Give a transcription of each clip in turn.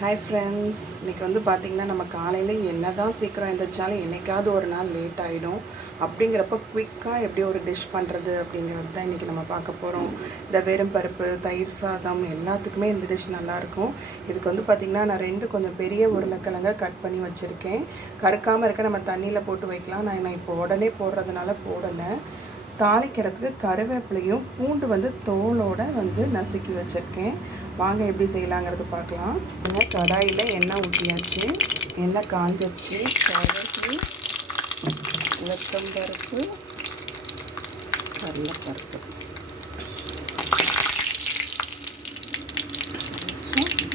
Hi friends, இன்றைக்கி பார்த்திங்கன்னா நம்ம காலையில் என்ன தான் சீக்கிரம் எழுந்திரிச்சாலும் என்றைக்காவது ஒரு நாள் லேட் ஆகிடும். அப்படிங்கிறப்ப குயிக்காக எப்படி ஒரு டிஷ் பண்ணுறது அப்படிங்கிறது தான் இன்றைக்கி நம்ம பார்க்க போகிறோம். இந்த வெறும் பருப்பு, தயிர் சாதம் எல்லாத்துக்குமே இந்த டிஷ் நல்லாயிருக்கும். இதுக்கு பார்த்திங்கன்னா நான் 2 கொஞ்சம் பெரிய உருளைக்கிழங்க கட் பண்ணி வச்சுருக்கேன். கருக்காமல் இருக்க நம்ம தண்ணியில் போட்டு வைக்கலாம். நான் இப்போ உடனே போடுறதுனால போடலை. தாளிக்கிறதுக்கு கருவேப்பிலையும் பூண்டு தோலோடு நசுக்கி வச்சுருக்கேன். வாங்க எப்படி செய்யலாங்கிறது பார்க்கலாம். கடாயில் எண்ணெய் ஊற்றியாச்சு. எண்ணெய் காஞ்சிச்சு. கடுகு, உளுத்தம்பருப்பு, கடலைப்பருப்பு,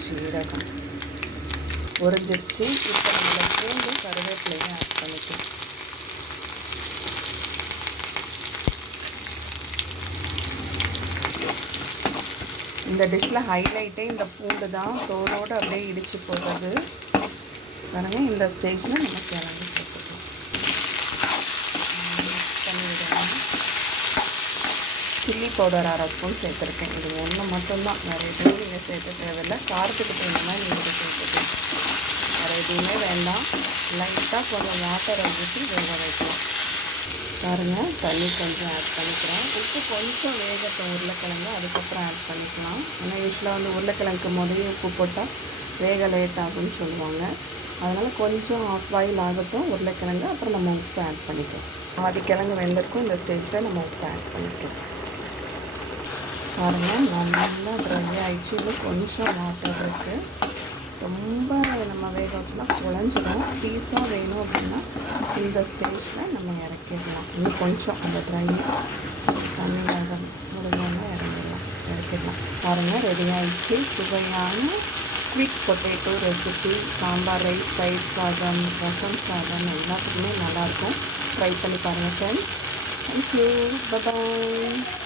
சீரகம் உறிஞ்சிச்சு. இப்போ நம்ம பூண்டு கருவேப்பிலையும் ஆட் பண்ணிக்கலாம். இந்த டிஷ்ஷில் ஹைலைட்டே இந்த பூண்டு தான். தோலோடு அப்படியே இடித்து போடுறது பாருங்கள். இந்த ஸ்டேஜில் நம்ம கிளம்பி சேர்த்துக்கலாம். பண்ணி விடணும். சில்லி பவுடர் 1/2 ஸ்பூன் சேர்த்துருக்கேன். இது ஒன்று மட்டும்தான், வேறு எதுவும் நீங்கள் சேர்த்து தேவையில்லை. காரத்துக்கு தகுந்த மாதிரி நீங்கள் சேர்த்துக்கலாம். வேறு எதுவுமே வேண்டாம். லைட்டாக கொஞ்சம் வாட்டரை ஊற்றி வேக வைக்கலாம். பாருங்கள், தண்ணி கொஞ்சம் ஆட் பண்ணிக்கிறேன். உப்பு கொஞ்சம் வேகட்டும் உருளைக்கிழங்கு, அதுக்கப்புறம் ஆட் பண்ணிக்கலாம். ஏன்னா யூஸ்வலாக உருளைக்கிழங்குக்கு முதலே உப்பு போட்டால் வேக லேட் ஆகும்னு சொல்லுவாங்க. அதனால் கொஞ்சம் ஆஃப் பாயில் ஆகட்டும் உருளைக்கிழங்கு, அப்புறம் நம்ம உப்பு ஆட் பண்ணிக்கலாம். பாதி கிழங்கு வெந்திருக்கும். இந்த ஸ்டேஜில் நம்ம உப்பு ஆட் பண்ணிக்கலாம். பாருங்கள், நல்லா ட்ரை ஆகிடுச்சு. இன்னும் கொஞ்சம் வாட்டர் இருக்குது. ரொம்ப நம்ம வேக வச்சுனா குழஞ்சிடும். பீஸாக வேணும் அப்படின்னா இந்த ஸ்டேஜில் நம்ம இறக்கிடலாம். இன்னும் கொஞ்சம் அந்த ட்ரை தண்ணியாக முடிஞ்சோன்னா இறக்கிடலாம். பாருங்கள், ரெடி ஆகிடுச்சு. சுவையான sweet potato recipe. Sambar rice, தயிர் சாதம், ரசம் சாதம் எல்லாத்துக்குமே நல்லாயிருக்கும். ட்ரை பண்ணி பாருங்கள் ஃப்ரெண்ட்ஸ். தேங்க்யூ. பாய்.